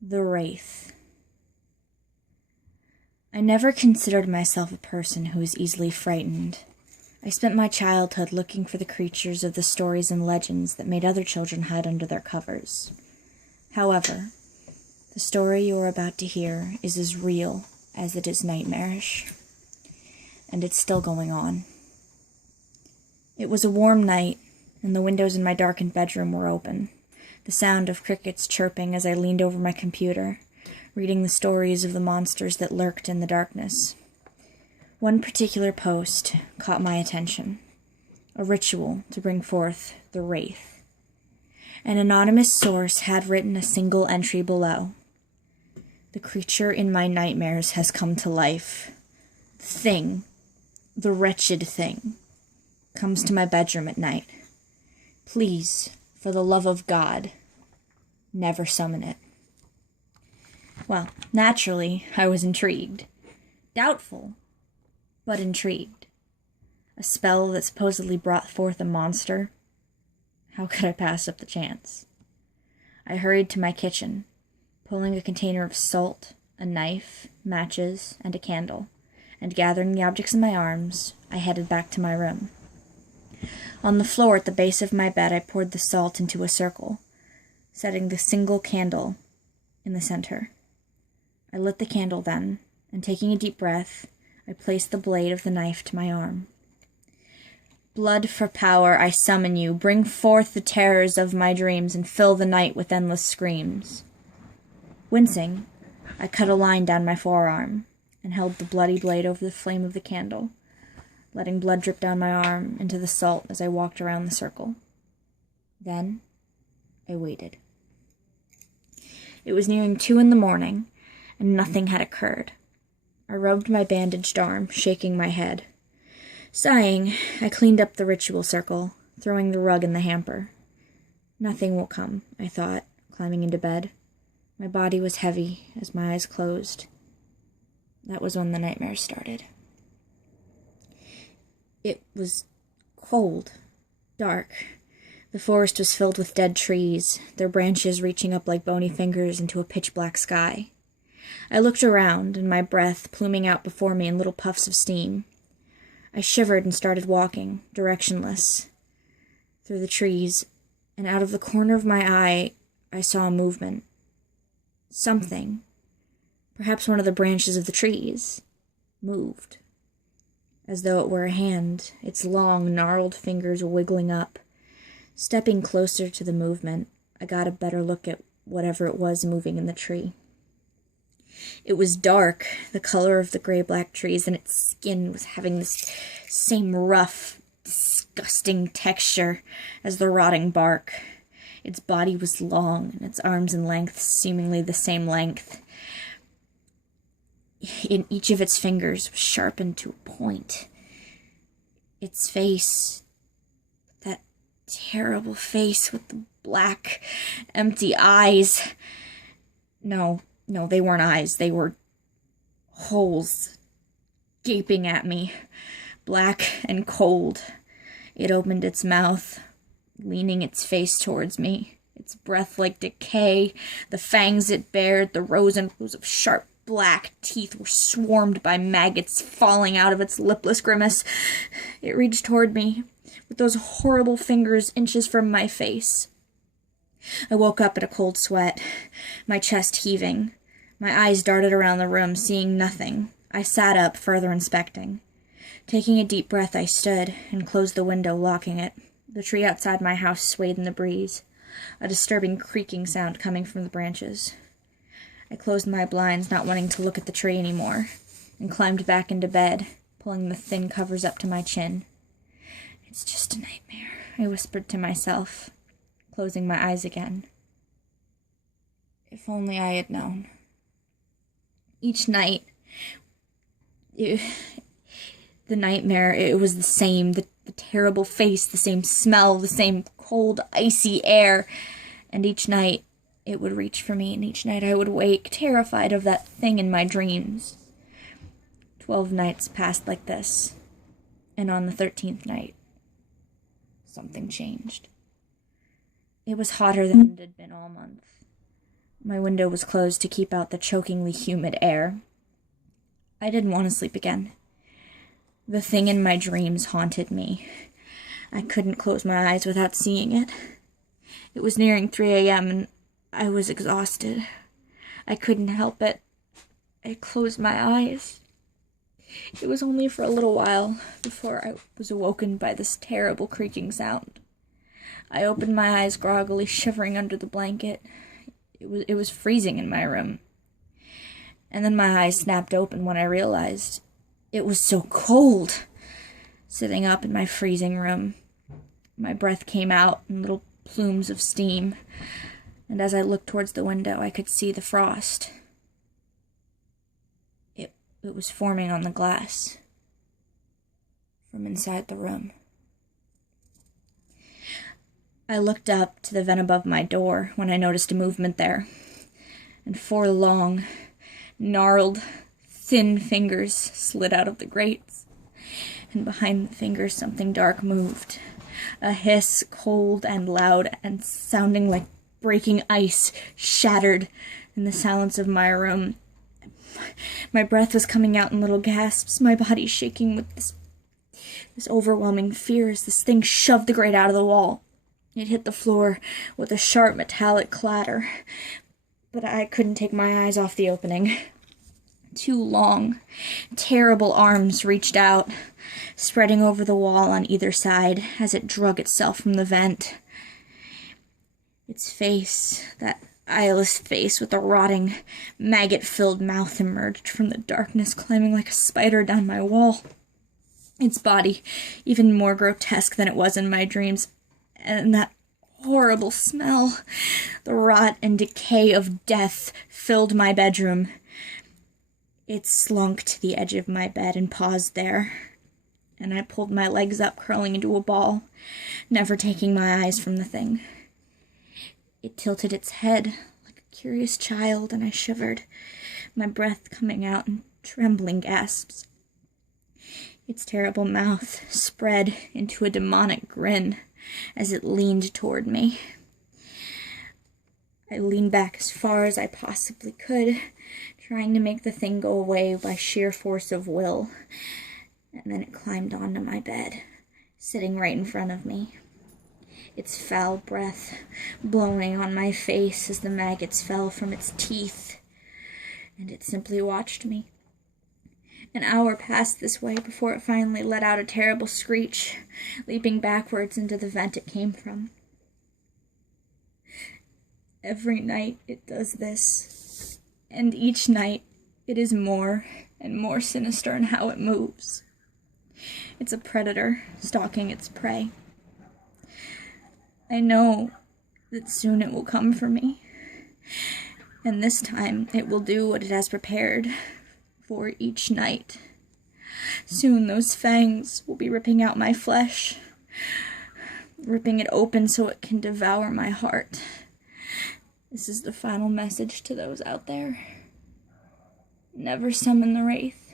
The Wraith. I never considered myself a person who was easily frightened. I spent my childhood looking for the creatures of the stories and legends that made other children hide under their covers. However, the story you are about to hear is as real as it is nightmarish. And it's still going on. It was a warm night, and the windows in my darkened bedroom were open. The sound of crickets chirping as I leaned over my computer, reading the stories of the monsters that lurked in the darkness. One particular post caught my attention. A ritual to bring forth the Wraith. An anonymous source had written a single entry below. The creature in my nightmares has come to life. The thing, the wretched thing, comes to my bedroom at night. Please, for the love of God, never summon it. Well, naturally, I was intrigued. Doubtful, but intrigued. A spell that supposedly brought forth a monster? How could I pass up the chance? I hurried to my kitchen, pulling a container of salt, a knife, matches, and a candle, and gathering the objects in my arms, I headed back to my room. On the floor at the base of my bed, I poured the salt into a circle, setting the single candle in the center. I lit the candle then, and taking a deep breath, I placed the blade of the knife to my arm. Blood for power, I summon you. Bring forth the terrors of my dreams and fill the night with endless screams. Wincing, I cut a line down my forearm and held the bloody blade over the flame of the candle, letting blood drip down my arm into the salt as I walked around the circle. Then, I waited. It was nearing 2 a.m, and nothing had occurred. I rubbed my bandaged arm, shaking my head. Sighing, I cleaned up the ritual circle, throwing the rug in the hamper. Nothing will come, I thought, climbing into bed. My body was heavy as my eyes closed. That was when the nightmares started. It was cold, dark. The forest was filled with dead trees, their branches reaching up like bony fingers into a pitch-black sky. I looked around, and my breath pluming out before me in little puffs of steam. I shivered and started walking, directionless, through the trees, and out of the corner of my eye, I saw a movement. Something, perhaps one of the branches of the trees, moved, as though it were a hand, its long, gnarled fingers wiggling up. Stepping closer to the movement, I got a better look at whatever it was moving in the tree. It was dark, the color of the gray-black trees, and its skin was having this same rough, disgusting texture as the rotting bark. Its body was long, and its arms and length seemingly the same length. In each of its fingers was sharpened to a point. Its face, that terrible face with the black, empty eyes. No, they weren't eyes. They were holes gaping at me, black and cold. It opened its mouth, leaning its face towards me, its breath like decay, the fangs it bared, the rows and rows of sharp black teeth were swarmed by maggots falling out of its lipless grimace. It reached toward me, with those horrible fingers inches from my face. I woke up in a cold sweat, my chest heaving. My eyes darted around the room, seeing nothing. I sat up, further inspecting. Taking a deep breath, I stood and closed the window, locking it. The tree outside my house swayed in the breeze, a disturbing creaking sound coming from the branches. I closed my blinds, not wanting to look at the tree anymore, and climbed back into bed, pulling the thin covers up to my chin. It's just a nightmare, I whispered to myself, closing my eyes again. If only I had known. Each night, the nightmare, it was the same, the terrible face, the same smell, the same cold, icy air, and each night it would reach for me, and each night I would wake, terrified of that thing in my dreams. 12 nights passed like this, and on the 13th night, something changed. It was hotter than it had been all month. My window was closed to keep out the chokingly humid air. I didn't want to sleep again. The thing in my dreams haunted me. I couldn't close my eyes without seeing it. It was nearing 3 a.m. and I was exhausted. I couldn't help it. I closed my eyes. It was only for a little while before I was awoken by this terrible creaking sound. I opened my eyes groggily, shivering under the blanket. It was freezing in my room. And then my eyes snapped open when I realized it was so cold. Sitting up in my freezing room, my breath came out in little plumes of steam, and as I looked towards the window, I could see the frost. It was forming on the glass from inside the room. I looked up to the vent above my door when I noticed a movement there, and 4 long, gnarled, thin fingers slid out of the grates, and behind the fingers something dark moved. A hiss, cold and loud and sounding like breaking ice, shattered in the silence of my room. My breath was coming out in little gasps, my body shaking with this overwhelming fear as this thing shoved the grate out of the wall. It hit the floor with a sharp metallic clatter, but I couldn't take my eyes off the opening. 2 long, terrible arms reached out, spreading over the wall on either side as it drug itself from the vent. Its face, that eyeless face with a rotting, maggot-filled mouth, emerged from the darkness, climbing like a spider down my wall. Its body, even more grotesque than it was in my dreams, and that horrible smell, the rot and decay of death, filled my bedroom. It slunk to the edge of my bed and paused there, and I pulled my legs up, curling into a ball, never taking my eyes from the thing. It tilted its head like a curious child, and I shivered, my breath coming out in trembling gasps. Its terrible mouth spread into a demonic grin as it leaned toward me. I leaned back as far as I possibly could, trying to make the thing go away by sheer force of will, and then it climbed onto my bed, sitting right in front of me. Its foul breath blowing on my face as the maggots fell from its teeth, and it simply watched me. An hour passed this way before it finally let out a terrible screech, leaping backwards into the vent it came from. Every night it does this, and each night it is more and more sinister in how it moves. It's a predator stalking its prey. I know that soon it will come for me, and this time it will do what it has prepared for each night. Soon those fangs will be ripping out my flesh, ripping it open so it can devour my heart. This is the final message to those out there. Never summon the Wraith.